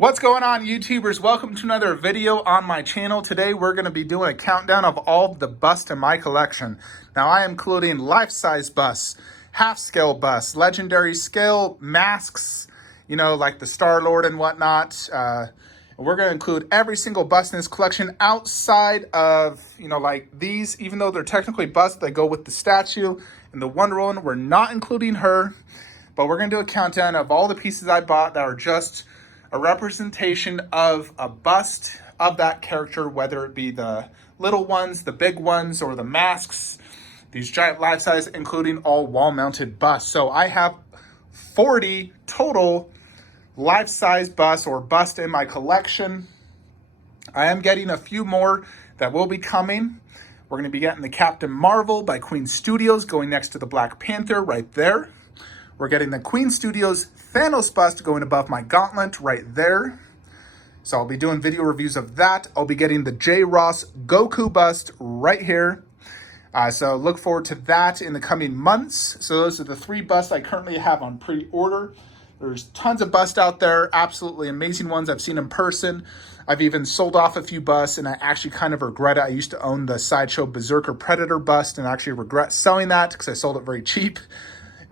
What's going on, YouTubers? Welcome to another video on my channel. Today we're going to be doing a countdown of all the busts in my collection. Now I am including life-size busts, half-scale busts, legendary scale masks, you know, like the Star-Lord and whatnot. We're going to include every single bust in this collection outside of, you know, like these. Even though they're technically busts, they go with the statue. And the Wonder Woman, we're not including her. But we're going to do a countdown of all the pieces I bought that are just a representation of a bust of that character, whether it be the little ones, the big ones, or the masks, these giant life size, including all wall mounted busts. So I have 40 total life size busts or bust in my collection. I am getting a few more that will be coming. We're going to be getting the Captain Marvel by Queen Studios going next to the Black Panther right there. We're getting the Queen Studios Thanos bust going above my gauntlet right there. So I'll be doing video reviews of that. I'll be getting the J. Ross Goku bust right here. So look forward to that in the coming months. So those are the three busts I currently have on pre-order. There's tons of busts out there, absolutely amazing ones I've seen in person. I've even sold off a few busts, and I actually kind of regret it. I used to own the Sideshow Berserker Predator bust, and I actually regret selling that because I sold it very cheap.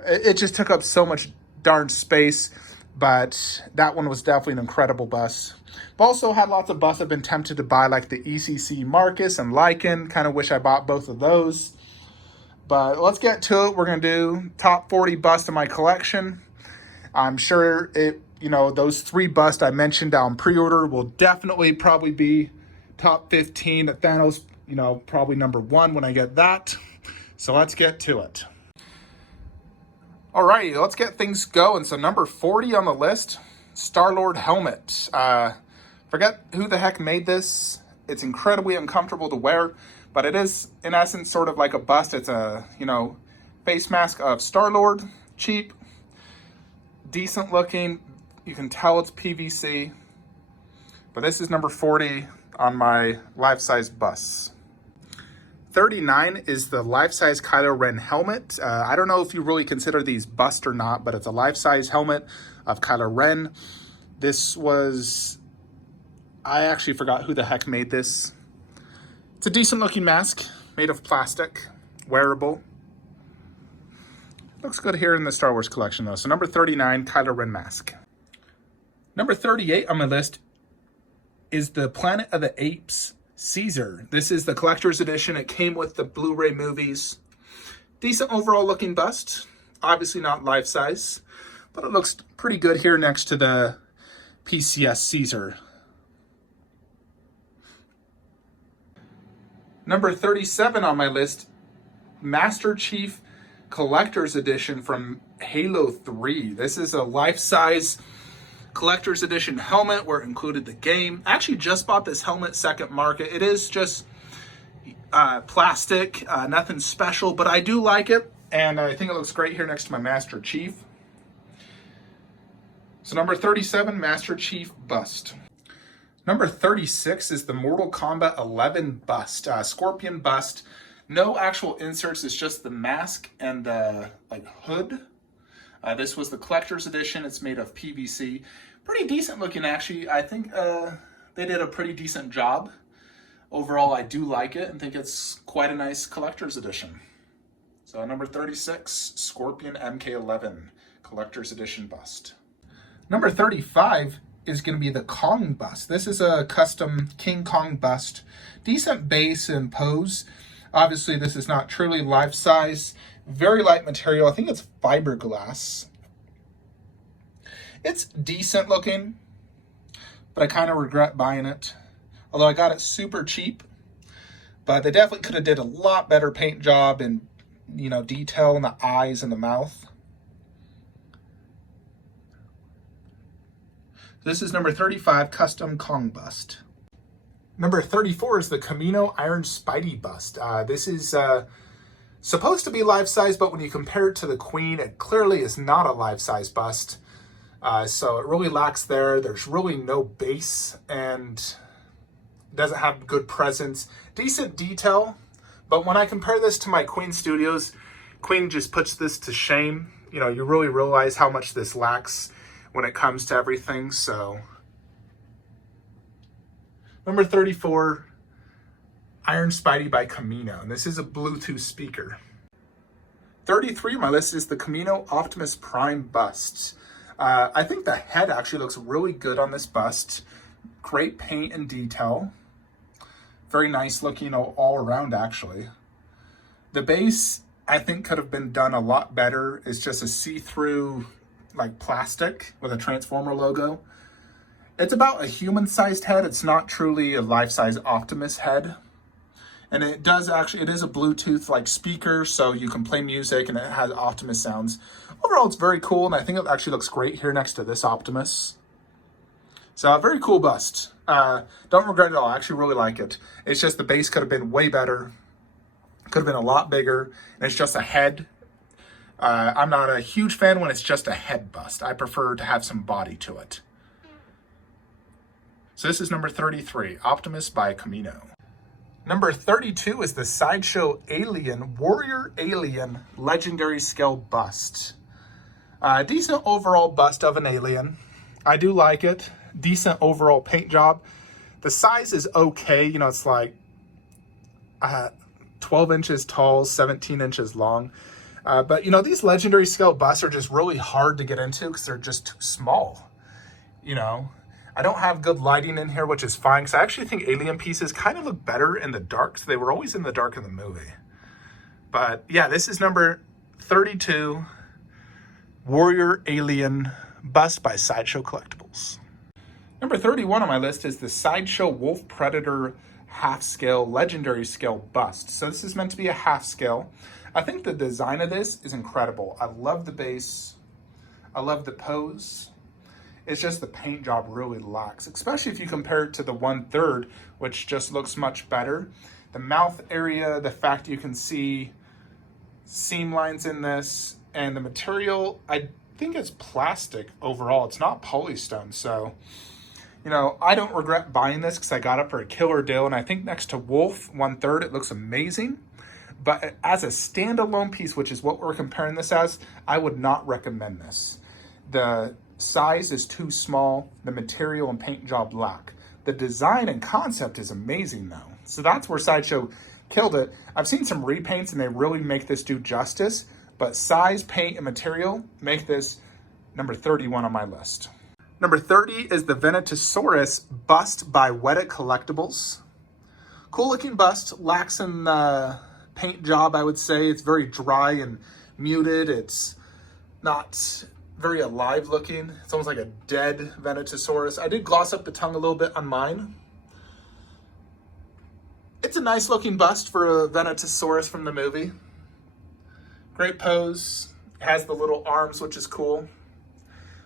It just took up so much darn space, but that one was definitely an incredible bust. I've also had lots of busts I've been tempted to buy, like the ECC Marcus and Lycan. Kind of wish I bought both of those. But let's get to it. We're going to do top 40 busts in my collection. I'm sure those three busts I mentioned on pre-order will definitely probably be top 15. The Thanos, probably number 1 when I get that. So let's get to it. Alrighty, let's get things going. So number 40 on the list, Star-Lord helmet. Forget who the heck made this. It's incredibly uncomfortable to wear, but it is in essence sort of like a bust. It's a, face mask of Star-Lord, cheap, decent looking. You can tell it's PVC, but this is number 40 on my life-size busts. 39 is the life-size Kylo Ren helmet. I don't know if you really consider these bust or not, but it's a life-size helmet of Kylo Ren. This was... I actually forgot who the heck made this. It's a decent-looking mask, made of plastic, wearable. Looks good here in the Star Wars collection, though. So number 39, Kylo Ren mask. Number 38 on my list is the Planet of the Apes Caesar. This is the collector's edition. It came with the Blu-ray movies. Decent overall looking bust. Obviously not life size, but it looks pretty good here next to the PCS Caesar. Number 37 on my list, Master Chief Collector's Edition from Halo 3. This is a life-size collector's edition helmet where it included the game. I actually just bought this helmet second market. It is just plastic, nothing special, but I do like it, and I think it looks great here next to my Master Chief. So number 37, Master Chief bust. Number 36 is the Mortal Kombat 11 bust, Scorpion bust. No actual inserts, it's just the mask and the hood. This was the collector's edition. It's made of PVC. Pretty decent looking, actually. I think they did a pretty decent job. Overall, I do like it and think it's quite a nice collector's edition. So number 36, Scorpion MK11 collector's edition bust. Number 35 is going to be the Kong bust. This is a custom King Kong bust. Decent base and pose. Obviously, this is not truly life-size. Very light material. I think it's fiberglass. It's decent looking, but I kind of regret buying it. Although I got it super cheap, but they definitely could have did a lot better paint job and, detail in the eyes and the mouth. This is number 35, Custom Kong bust. Number 34 is the Kamino Iron Spidey bust. This is supposed to be life-size, but when you compare it to the Queen, it clearly is not a life-size bust. So it really lacks there. There's really no base and doesn't have good presence. Decent detail, but when I compare this to my Queen Studios, Queen just puts this to shame. You really realize how much this lacks when it comes to everything. So Number 34, Iron Spidey by Camino. And this is a Bluetooth speaker. 33 on my list is the Camino Optimus Prime bust. I think the head actually looks really good on this bust. Great paint and detail. Very nice looking all around, actually. The base, I think, could have been done a lot better. It's just a see-through, like, plastic with a Transformer logo. It's about a human-sized head. It's not truly a life-size Optimus head. And it is a Bluetooth like speaker, so you can play music and it has Optimus sounds. Overall, it's very cool, and I think it actually looks great here next to this Optimus. So a very cool bust. Don't regret it at all. I actually really like it. It's just the base could have been way better. Could have been a lot bigger. And it's just a head. I'm not a huge fan when it's just a head bust. I prefer to have some body to it. So this is number 33, Optimus by Camino. Number 32 is the Sideshow Alien, Warrior Alien Legendary Scale Bust. Decent overall bust of an alien. I do like it. Decent overall paint job. The size is okay. You know, it's like 12 inches tall, 17 inches long. But, you know, these legendary scale busts are just really hard to get into because they're just too small. You know, I don't have good lighting in here, which is fine, because I actually think alien pieces kind of look better in the dark. So they were always in the dark in the movie. But yeah, this is number 32, Warrior Alien Bust by Sideshow Collectibles. Number 31 on my list is the Sideshow Wolf Predator half-scale legendary scale bust. So this is meant to be a half-scale. I think the design of this is incredible. I love the base. I love the pose. It's just the paint job really lacks, especially if you compare it to the 1/3, which just looks much better. The mouth area, the fact you can see seam lines in this, and the material, I think it's plastic overall. It's not polystone, so, you know, I don't regret buying this because I got it for a killer deal, and I think next to Wolf 1/3, it looks amazing. But as a standalone piece, which is what we're comparing this as, I would not recommend this. The size is too small. The material and paint job lack. The design and concept is amazing though. So that's where Sideshow killed it. I've seen some repaints and they really make this do justice, but size, paint, and material make this number 31 on my list. Number 30 is the Venatosaurus bust by Weta Collectibles. Cool looking bust, lacks in paint job, I would say. It's very dry and muted. It's not very alive looking. It's almost like a dead Venatosaurus. I did gloss up the tongue a little bit on mine. It's a nice looking bust for a Venatosaurus from the movie. Great pose. It has the little arms, which is cool.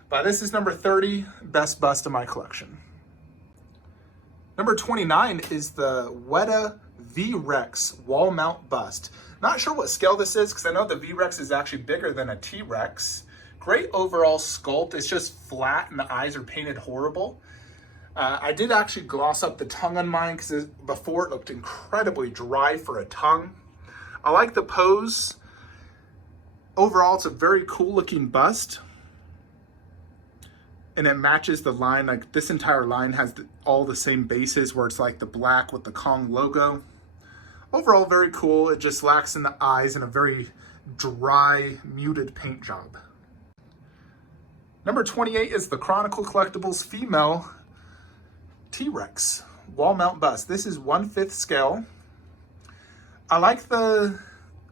But this is number 30, best bust of my collection. Number 29 is the Weta V-Rex wall mount bust. Not sure what scale this is because I know the V-Rex is actually bigger than a T-Rex. Great overall sculpt. It's just flat and the eyes are painted horrible. I did actually gloss up the tongue on mine because before it looked incredibly dry for a tongue. I like the pose. Overall, it's a very cool looking bust. And it matches the line. Like this entire line has all the same bases where it's like the black with the Kong logo. Overall, very cool. It just lacks in the eyes and a very dry, muted paint job. Number 28 is the Chronicle Collectibles female T-Rex wall mount bust. This is 1/5 scale. I like the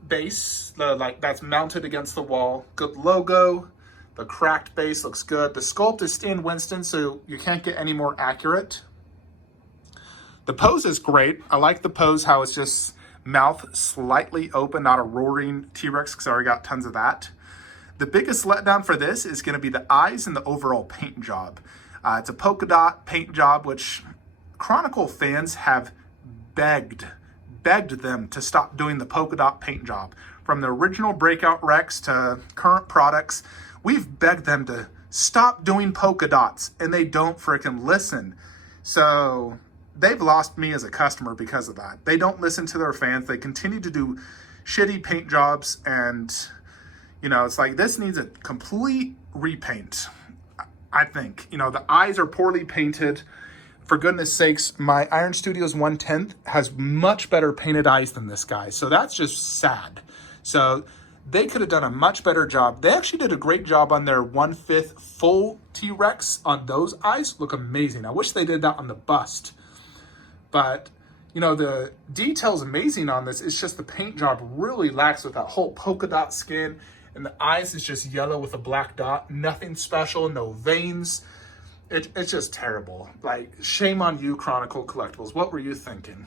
base, that's mounted against the wall. Good logo. The cracked base looks good. The sculpt is Stan Winston, so you can't get any more accurate. The pose is great. I like the pose, how it's just mouth slightly open, not a roaring T-Rex, because I already got tons of that. The biggest letdown for this is going to be the eyes and the overall paint job. It's a polka dot paint job, which Chronicle fans have begged them to stop doing the polka dot paint job. From the original Breakout Rex to current products, we've begged them to stop doing polka dots, and they don't freaking listen. So they've lost me as a customer because of that. They don't listen to their fans. They continue to do shitty paint jobs, and you know, it's like this needs a complete repaint, I think. You know, the eyes are poorly painted. For goodness sakes, my Iron Studios 1/10 has much better painted eyes than this guy. So that's just sad. So they could have done a much better job. They actually did a great job on their 1/5 full T-Rex on those eyes. Look amazing. I wish they did that on the bust. But, you know, the detail's amazing on this. It's just the paint job really lacks with that whole polka dot skin. And the eyes is just yellow with a black dot. Nothing special, no veins. It's just terrible. Like, shame on you, Chronicle Collectibles. What were you thinking?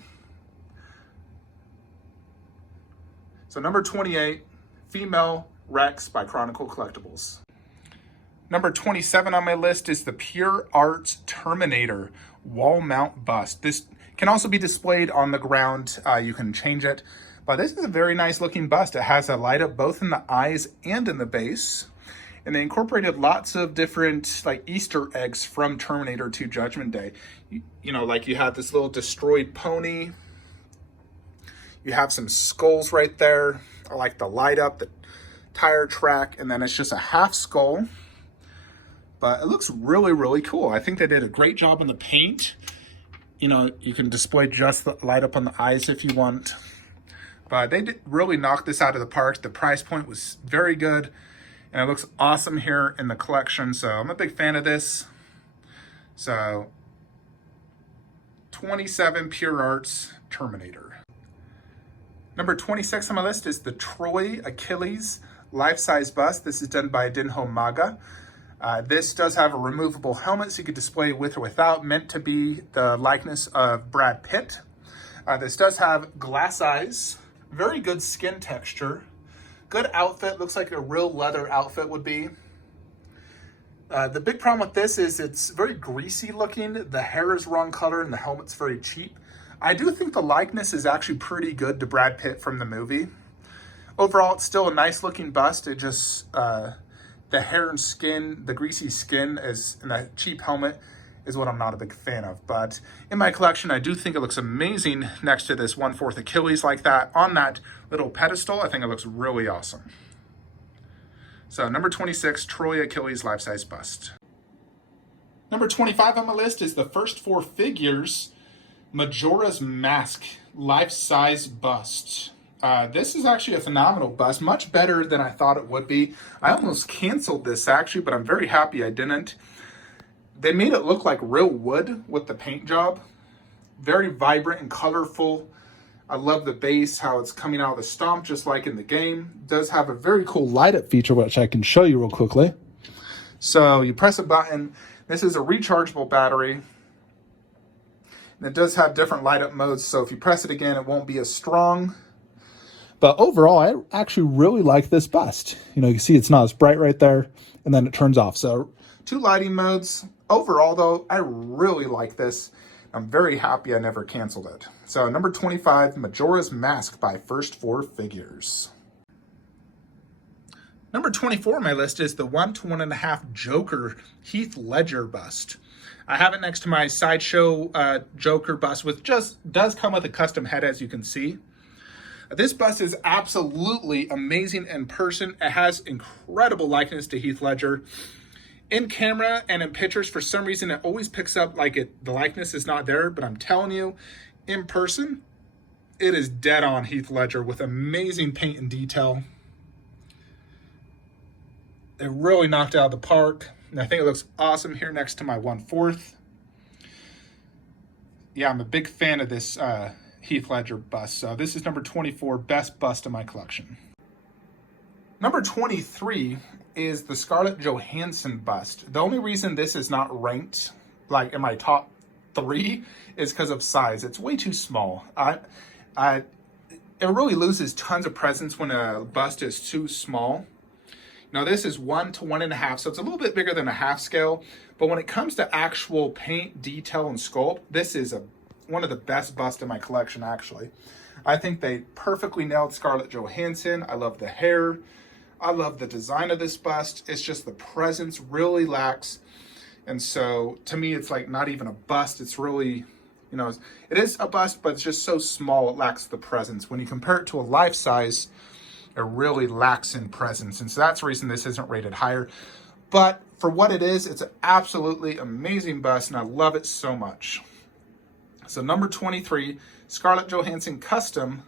So number 28, Female Rex by Chronicle Collectibles. Number 27 on my list is the Pure Arts Terminator wall mount bust. This can also be displayed on the ground. You can change it. But this is a very nice looking bust. It has a light up both in the eyes and in the base. And they incorporated lots of different like Easter eggs from Terminator 2 Judgment Day. You know, like you have this little destroyed pony. You have some skulls right there. I like the light up, the tire track, and then it's just a half skull. But it looks really, really cool. I think they did a great job on the paint. You know, you can display just the light up on the eyes if you want. But they did really knock this out of the park. The price point was very good. And it looks awesome here in the collection. So I'm a big fan of this. So 27 Pure Arts Terminator. Number 26 on my list is the Troy Achilles life-size bust. This is done by Dinho Maga. This does have a removable helmet, so you could display with or without, meant to be the likeness of Brad Pitt. This does have glass eyes, very good skin texture, good outfit, looks like a real leather outfit would be. The big problem with this is it's very greasy looking, the hair is wrong color, and the helmet's very cheap. I do think the likeness is actually pretty good to Brad Pitt from the movie. Overall, it's still a nice looking bust. It just, the hair and skin, the greasy skin is, and the cheap helmet is what I'm not a big fan of. But in my collection, I do think it looks amazing next to this 1/4 Achilles like that on that little pedestal. I think it looks really awesome. So number 26, Troy Achilles life-size bust. Number 25 on my list is the First 4 Figures Majora's Mask life-size bust. This is actually a phenomenal bust, much better than I thought it would be. I almost canceled this actually, but I'm very happy I didn't. They made it look like real wood with the paint job. Very vibrant and colorful. I love the base, how it's coming out of the stomp, just like in the game. It does have a very cool light up feature, which I can show you real quickly. So you press a button. This is a rechargeable battery. And it does have different light up modes. So if you press it again, it won't be as strong. But overall, I actually really like this bust. You know, you can see it's not as bright right there, and then it turns off. So 2 lighting modes. Overall, though, I really like this. I'm very happy I never canceled it. So number 25, Majora's Mask by First 4 Figures. Number 24 on my list is the 1 to 1.5 Joker Heath Ledger bust. I have it next to my Sideshow Joker bust, which just does come with a custom head, as you can see. This bust is absolutely amazing in person. It has incredible likeness to Heath Ledger. In camera and in pictures, for some reason, it always picks up like the likeness is not there, but I'm telling you, in person, it is dead on Heath Ledger with amazing paint and detail. It really knocked it out of the park, and I think it looks awesome here next to my 1/4. Yeah, I'm a big fan of this Heath Ledger bust. So this is number 24, best bust in my collection. Number 23 is the Scarlett Johansson bust. The only reason this is not ranked like in my top 3 is because of size. It's way too small. It really loses tons of presence when a bust is too small. Now this is 1 to 1.5, so it's a little bit bigger than a half scale. But when it comes to actual paint, detail, and sculpt, this is one of the best busts in my collection, actually. I think they perfectly nailed Scarlett Johansson. I love the hair. I love the design of this bust. It's just the presence really lacks. And so to me, it's like not even a bust. It's really, you know, it is a bust, but it's just so small, it lacks the presence. When you compare it to a life size, it really lacks in presence. And so that's the reason this isn't rated higher. But for what it is, it's an absolutely amazing bust, and I love it so much. So number 23, Scarlett Johansson Custom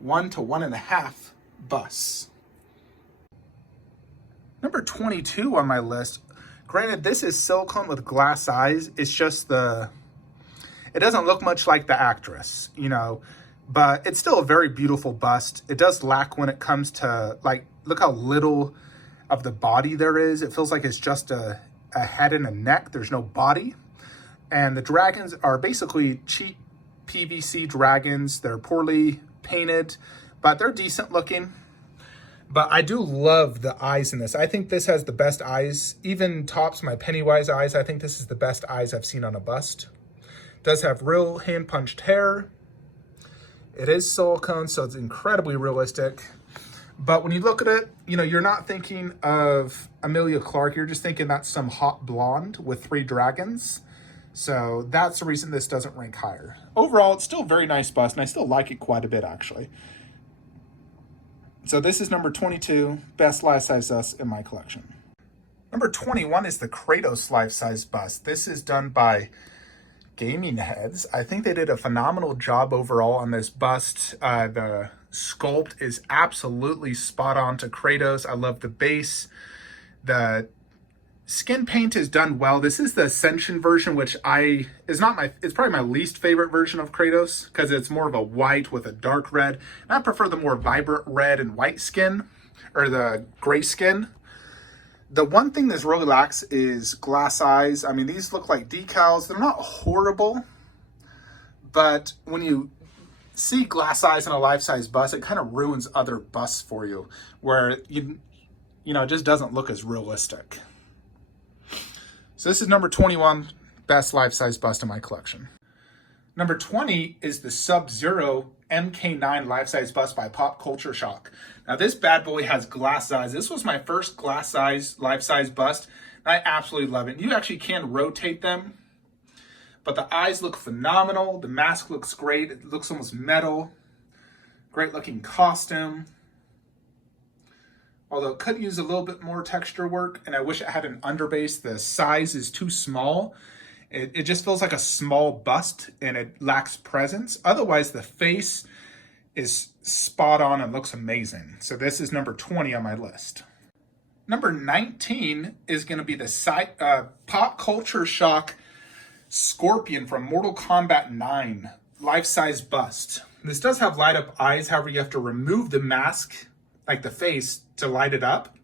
1 to 1.5 bust. Number 22 on my list, granted this is silicone with glass eyes, it's just it doesn't look much like the actress, you know, but it's still a very beautiful bust. It does lack when it comes to, like, look how little of the body there is. It feels like it's just a head and a neck. There's no body. And the dragons are basically cheap PVC dragons. They're poorly painted, but they're decent looking. But I do love the eyes in this. I think this has the best eyes, even tops my Pennywise eyes. I think this is the best eyes I've seen on a bust. It does have real hand-punched hair. It is silicone, so it's incredibly realistic. But when you look at it, you know, you're not thinking of Emilia Clarke. You're just thinking that's some hot blonde with 3 dragons. So that's the reason this doesn't rank higher. Overall, it's still a very nice bust, and I still like it quite a bit, actually. So this is number 22, best life-size bust in my collection. Number 21 is the Kratos life-size bust. This is done by Gaming Heads. I think they did a phenomenal job overall on this bust. The sculpt is absolutely spot on to Kratos. I love the base. The skin paint is done well. This is the Ascension version, which it's probably my least favorite version of Kratos because it's more of a white with a dark red. And I prefer the more vibrant red and white skin, or the gray skin. The one thing this really lacks is glass eyes. I mean, these look like decals. They're not horrible, but when you see glass eyes in a life-size bust, it kind of ruins other busts for you, where you know, it just doesn't look as realistic. So this is number 21, best life-size bust in my collection. Number 20 is the Sub-Zero MK9 life-size bust by Pop Culture Shock. Now this bad boy has glass eyes. This was my first glass eyes life-size bust. I absolutely love it. You actually can rotate them, but the eyes look phenomenal. The mask looks great. It looks almost metal. Great looking costume. Although it could use a little bit more texture work, and I wish it had an underbase. The size is too small. It just feels like a small bust, and it lacks presence. Otherwise, the face is spot on and looks amazing. So this is number 20 on my list. Number 19 is going to be the Pop Culture Shock Scorpion from Mortal Kombat 9 life-size bust. This does have light-up eyes. However, you have to remove the mask, like the face, to light it up.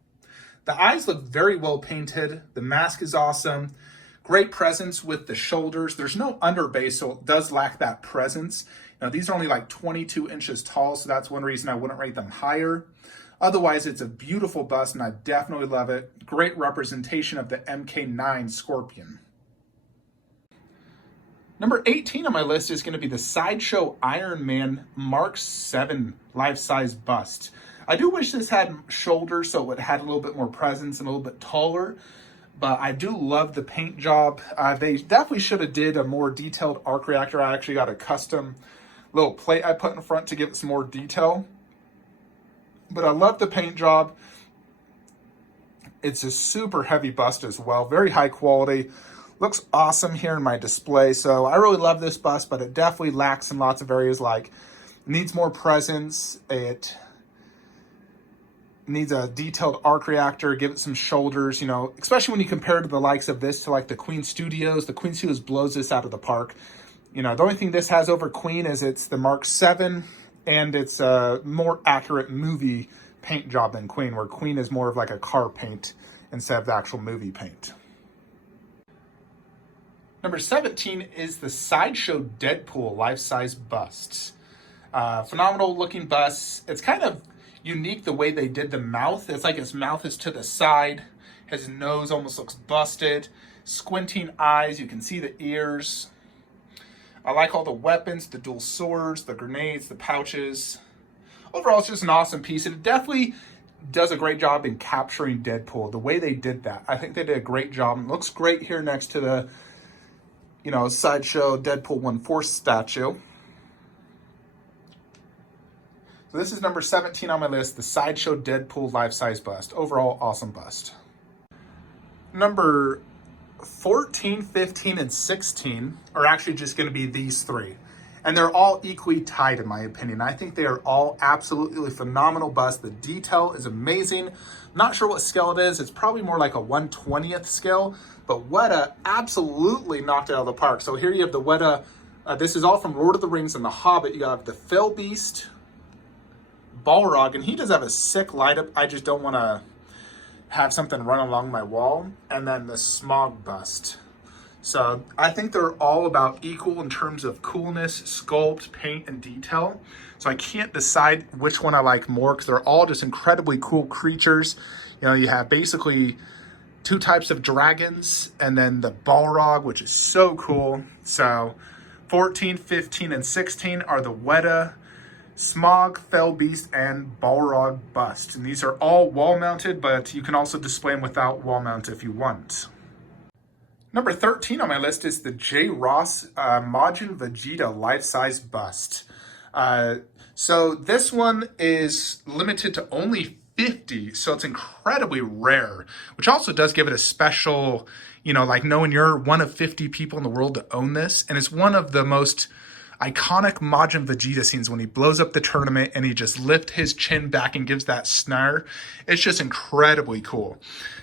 The eyes look very well painted. The mask is awesome. Great presence with the shoulders. There's no underbase, so it does lack that presence. Now, these are only like 22 inches tall, so that's one reason I wouldn't rate them higher. Otherwise, it's a beautiful bust, and I definitely love it. Great representation of the MK9 Scorpion. Number 18 on my list is going to be the Sideshow Iron Man Mark 7 life-size bust. I do wish this had shoulders so it had a little bit more presence and a little bit taller, but I do love the paint job. They definitely should have did a more detailed arc reactor. I actually got a custom little plate I put in front to give it some more detail. But I love the paint job. It's a super heavy bust as well, very high quality. Looks awesome here in my display. So I really love this bust, but it definitely lacks in lots of areas, like needs more presence. It needs a detailed arc reactor, give it some shoulders, you know, especially when you compare to the likes of this to like the Queen Studios. The Queen Studios blows this out of the park. You know, the only thing this has over Queen is it's the Mark 7 and it's a more accurate movie paint job than Queen, where Queen is more of like a car paint instead of the actual movie paint. Number 17 is the Sideshow Deadpool life-size bust. Phenomenal looking bust. It's kind of unique the way they did the mouth. It's like his mouth is to the side. His nose almost looks busted. Squinting eyes. You can see the ears. I like all the weapons, the dual swords, the grenades, the pouches. Overall, it's just an awesome piece. And it definitely does a great job in capturing Deadpool. The way they did that, I think they did a great job. It looks great here next to the, you know, Sideshow Deadpool 1/4 statue. So this is number 17 on my list, the Sideshow Deadpool life-size bust. Overall, awesome bust. Number 14, 15, and 16 are actually just going to be these three. And they're all equally tied in my opinion. I think they are all absolutely phenomenal busts. The detail is amazing. Not sure what scale it is. It's probably more like a 1/20th scale, but Weta absolutely knocked it out of the park. So here you have the Weta. This is all from Lord of the Rings and The Hobbit. You have the Fell Beast, Balrog, and he does have a sick light up. I just don't want to have something run along my wall. And then the Smog bust. So I think they're all about equal in terms of coolness, sculpt, paint, and detail. So I can't decide which one I like more because they're all just incredibly cool creatures. You know, you have basically two types of dragons and then the Balrog, which is so cool. So 14, 15, and 16 are the Weta, Smog, Fell Beast, and Balrog bust. And these are all wall mounted, but you can also display them without wall mount if you want. Number 13 on my list is the J. Ross Majin Vegeta life-size bust. So this one is limited to only 50, so it's incredibly rare, which also does give it a special, you know, like knowing you're one of 50 people in the world to own this. And it's one of the most iconic Majin Vegeta scenes when he blows up the tournament and he just lifts his chin back and gives that snarl. It's just incredibly cool.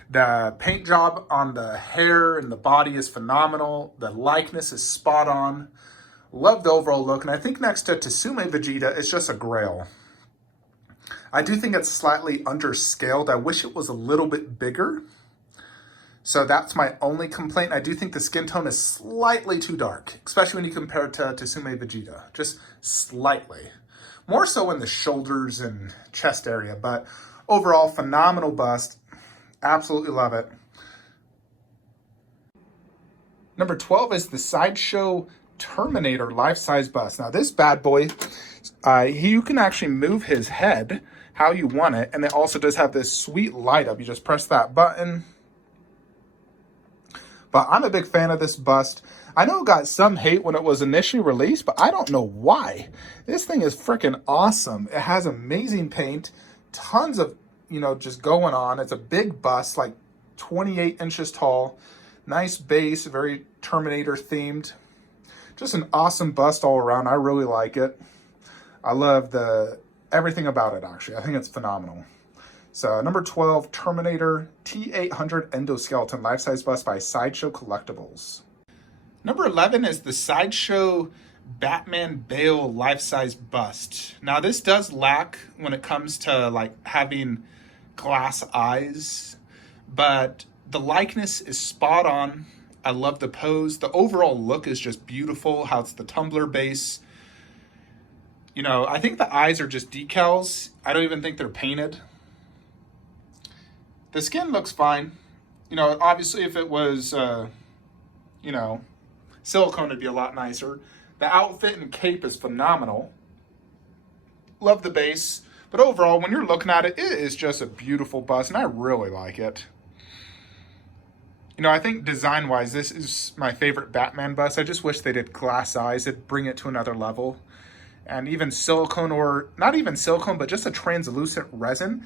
The paint job on the hair and the body is phenomenal. The likeness is spot on. Love the overall look. And I think next to Tsume Vegeta, it's just a grail. I do think it's slightly underscaled. I wish it was a little bit bigger. So that's my only complaint. I do think the skin tone is slightly too dark, especially when you compare it to Tsume Vegeta, just slightly. More so in the shoulders and chest area, but overall, phenomenal bust. Absolutely love it. Number 12 is the Sideshow Terminator life-size bust. Now this bad boy, you can actually move his head how you want it, and it also does have this sweet light up. You just press that button. But I'm a big fan of this bust. I know it got some hate when it was initially released, but I don't know why. This thing is freaking awesome. It has amazing paint, tons of, you know, just going on. It's a big bust, like 28 inches tall. Nice base, very Terminator themed. Just an awesome bust all around. I really like it. I love everything about it, actually. I think it's phenomenal. So number 12, Terminator T800 Endoskeleton life-size bust by Sideshow Collectibles. Number 11 is the Sideshow Batman Bale life-size bust. Now this does lack when it comes to like having glass eyes, but the likeness is spot on. I love the pose. The overall look is just beautiful, how it's the tumbler base. You know, I think the eyes are just decals. I don't even think they're painted. The skin looks fine. You know, obviously if it was, you know, silicone, it'd be a lot nicer. The outfit and cape is phenomenal. Love the base. But overall, when you're looking at it, it is just a beautiful bust, and I really like it. You know, I think design-wise, this is my favorite Batman bust. I just wish they did glass eyes. It'd bring it to another level. And even silicone, or not even silicone, but just a translucent resin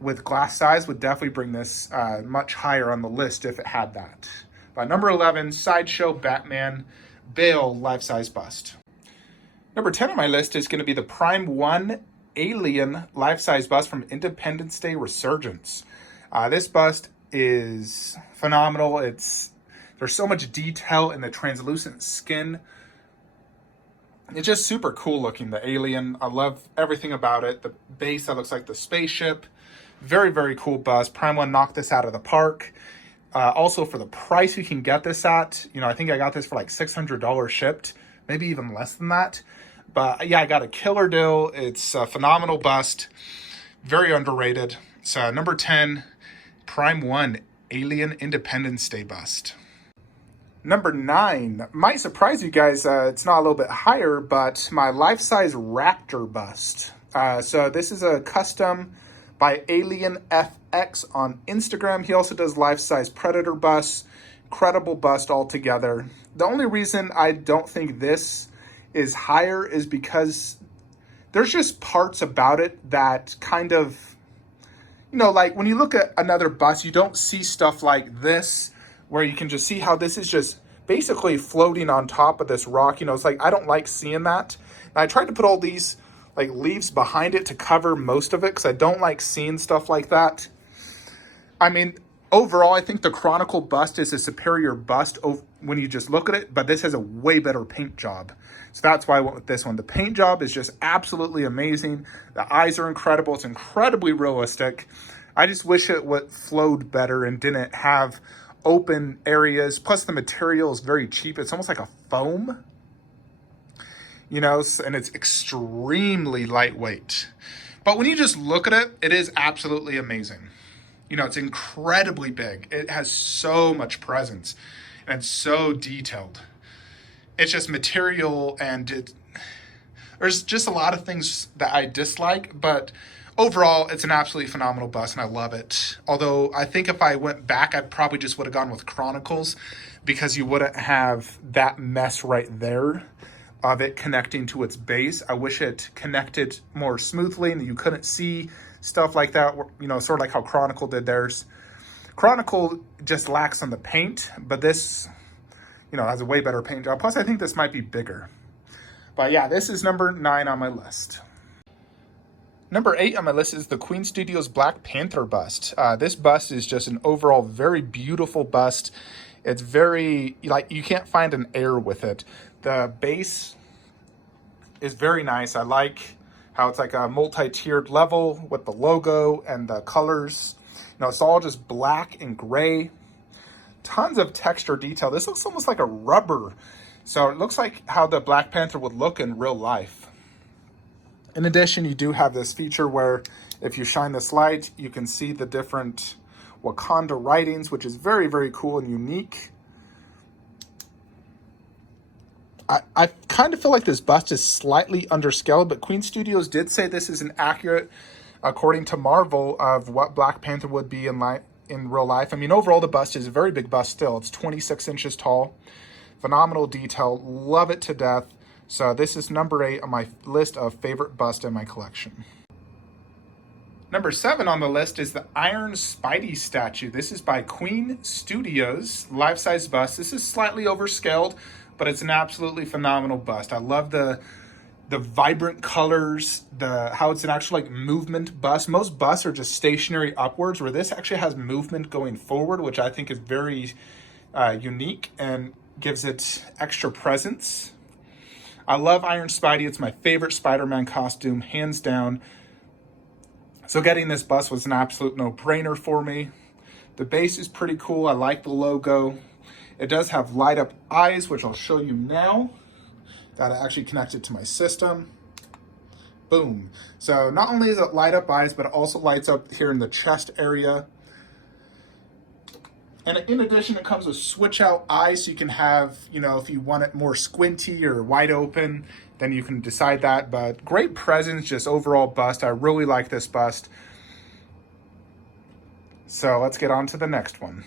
with glass size would definitely bring this much higher on the list if it had that. But number 11, Sideshow Batman Bale life-size bust. Number 10 on my list is going to be the Prime 1 Alien life-size bust from Independence Day Resurgence. This bust is phenomenal. There's so much detail in the translucent skin. It's just super cool looking, the alien. I love everything about it. The base that looks like the spaceship. Very, very cool bust. Prime 1 knocked this out of the park. Also, for the price you can get this at, you know, I think I got this for like $600 shipped, maybe even less than that. But yeah, I got a killer deal. It's a phenomenal bust. Very underrated. So number 10, Prime 1 Alien Independence Day bust. Number 9, might surprise you guys, it's not a little bit higher, but my life-size Raptor bust. So this is a custom by Alien FX on Instagram. He also does life-size Predator busts. Incredible bust altogether. The only reason I don't think this is higher is because there's just parts about it that kind of, You know, like when you look at another bust, you don't see stuff like this, where you can just see how this is just basically floating on top of this rock. You know, it's like, I don't like seeing that. And I tried to put all these like leaves behind it to cover most of it because I don't like seeing stuff like that. I mean, overall, I think the Chronicle bust is a superior bust when you just look at it, but this has a way better paint job. So that's why I went with this one. The paint job is just absolutely amazing. The eyes are incredible. It's incredibly realistic. I just wish it flowed better and didn't have open areas. Plus the material is very cheap. It's almost like a foam, you know, and it's extremely lightweight. But when you just look at it, it is absolutely amazing. You know, it's incredibly big. It has so much presence and it's so detailed. It's just material, and there's just a lot of things that I dislike, but overall, it's an absolutely phenomenal bust, and I love it. Although I think if I went back, I probably just would have gone with Chronicles because you wouldn't have that mess right there of it connecting to its base. I wish it connected more smoothly and you couldn't see stuff like that, you know, sort of like how Chronicle did theirs. Chronicle just lacks on the paint, but this, you know, has a way better paint job. Plus, I think this might be bigger. But yeah, this is number 9 on my list. Number 8 on my list is the Queen Studios Black Panther bust. This bust is just an overall very beautiful bust. It's very, like, you can't find an error with it. The base is very nice. I like how it's like a multi-tiered level with the logo and the colors. You know, it's all just black and gray. Tons of texture detail. This looks almost like a rubber. So it looks like how the Black Panther would look in real life. In addition, you do have this feature where if you shine this light, you can see the different Wakanda writings, which is very, very cool and unique. I kind of feel like this bust is slightly underscaled, but Queen Studios did say this is an accurate, according to Marvel, of what Black Panther would be in real life. I mean, overall, the bust is a very big bust still. It's 26 inches tall. Phenomenal detail. Love it to death. So this is number 8 on my list of favorite bust in my collection. Number 7 on the list is the Iron Spidey statue. This is by Queen Studios, life-size bust. This is slightly overscaled, but it's an absolutely phenomenal bust. I love the vibrant colors, how it's an actual like movement bust. Most busts are just stationary upwards, where this actually has movement going forward, which I think is very unique and gives it extra presence. I love Iron Spidey. It's my favorite Spider-Man costume, hands down. So getting this bust was an absolute no-brainer for me. The base is pretty cool. I like the logo. It does have light up eyes, which I'll show you now. Got it actually connected to my system. Boom. So not only is it light up eyes, but it also lights up here in the chest area. And in addition, it comes with switch out eyes, so you can have, you know, if you want it more squinty or wide open, then you can decide that. But great presence, just overall bust. I really like this bust. So let's get on to the next one.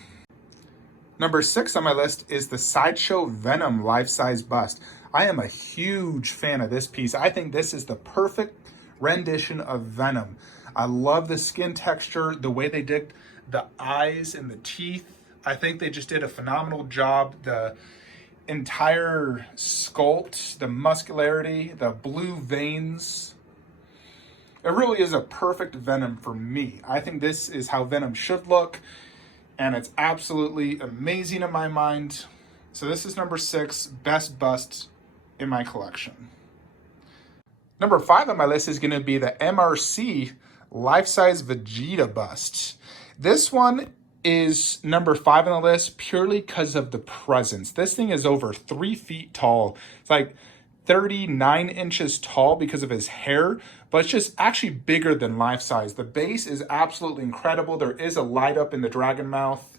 Number 6 on my list is the Sideshow Venom life-size bust. I am a huge fan of this piece. I think this is the perfect rendition of Venom. I love the skin texture, the way they did the eyes and the teeth. I think they just did a phenomenal job. The entire sculpt, the muscularity, the blue veins. It really is a perfect Venom for me. I think this is how Venom should look, and it's absolutely amazing in my mind. So this is number 6, best bust in my collection. Number 5 on my list is going to be the MRC life-size Vegeta bust. This one is number 5 on the list purely because of the presence. This thing is over 3 feet tall. It's like 39 inches tall because of his hair, but it's just actually bigger than life size. The base is absolutely incredible. There is a light up in the dragon mouth,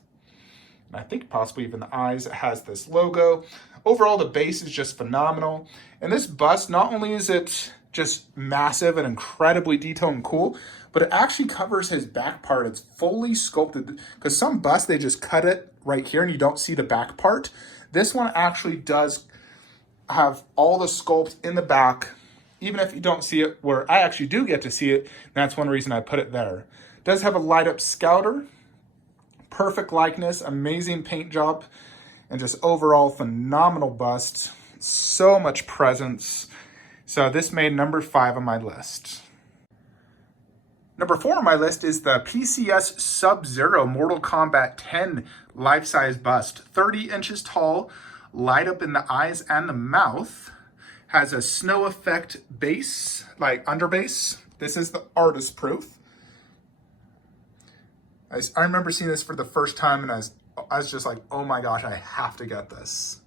and I think possibly even the eyes. It has this logo. Overall, the base is just phenomenal. And this bust, not only is it just massive and incredibly detailed and cool, but it actually covers his back part. It's fully sculpted, because some busts, they just cut it right here and you don't see the back part. This one actually does have all the sculpt in the back, even if you don't see it, where I actually do get to see it. That's one reason I put it there. Does have a light up scouter, perfect likeness, amazing paint job, and just overall phenomenal bust. So much presence. So this made number 5 on my list. Number 4 on my list is the PCS Sub-Zero Mortal Kombat 10 life-size bust. 30 inches tall, light up in the eyes and the mouth. Has a snow effect base, like underbase. This is the artist proof. I remember seeing this for the first time and I was just like, oh my gosh, I have to get this.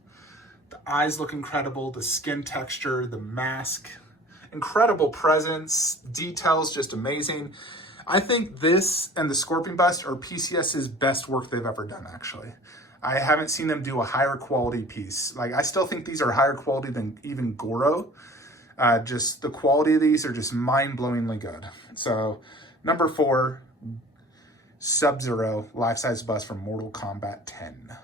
The eyes look incredible, the skin texture, the mask, incredible presence, details just amazing. I think this and the Scorpion bust are PCS's best work they've ever done, actually. I haven't seen them do a higher quality piece. Like, I still think these are higher quality than even Goro. Just the quality of these are just mind-blowingly good. So, number 4, Sub-Zero life-size bust from Mortal Kombat 10.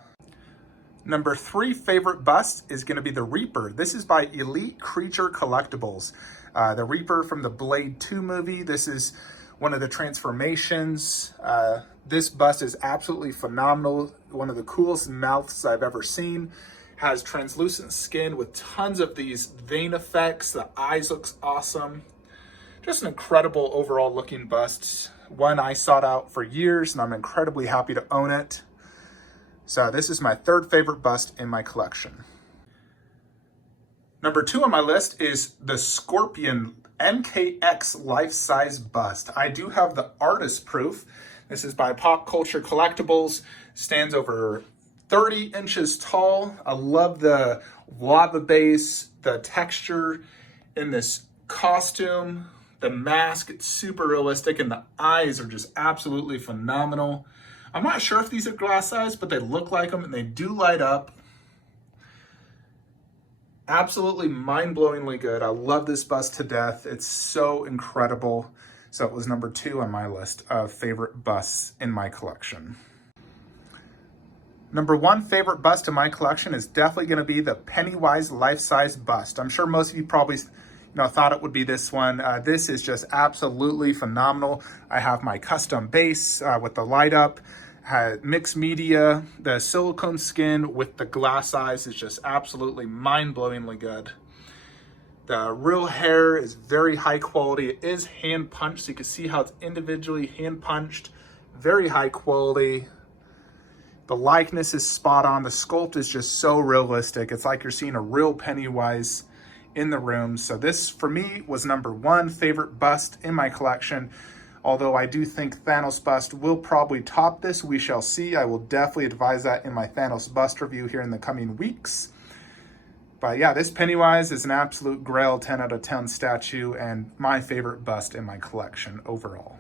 Number 3 favorite bust is going to be the Reaper. This is by Elite Creature Collectibles. The Reaper from the Blade 2 movie. This is one of the transformations. This bust is absolutely phenomenal. One of the coolest mouths I've ever seen. Has translucent skin with tons of these vein effects. The eyes looks awesome. Just an incredible overall looking bust. One I sought out for years and I'm incredibly happy to own it. So this is my 3rd favorite bust in my collection. Number 2 on my list is the Scorpion MKX life-size bust. I do have the artist proof. This is by Pop Culture Collectibles. Stands over 30 inches tall. I love the lava base, the texture in this costume, the mask, it's super realistic, and the eyes are just absolutely phenomenal. I'm not sure if these are glass eyes, but they look like them and they do light up. Absolutely mind-blowingly good. I love this bust to death. It's so incredible. So it was number 2 on my list of favorite busts in my collection. Number 1 favorite bust in my collection is definitely going to be the Pennywise life-size bust. I'm sure most of you probably thought it would be this one. This is just absolutely phenomenal. I have my custom base with the light up. Mixed media, the silicone skin with the glass eyes is just absolutely mind-blowingly good. The real hair is very high quality. It is hand punched, so you can see how it's individually hand punched. Very high quality. The likeness is spot on. The sculpt is just so realistic. It's like you're seeing a real Pennywise in the room. So this, for me, was number 1 favorite bust in my collection. Although I do think Thanos bust will probably top this. We shall see. I will definitely advise that in my Thanos bust review here in the coming weeks. But yeah, this Pennywise is an absolute grail 10 out of 10 statue and my favorite bust in my collection overall.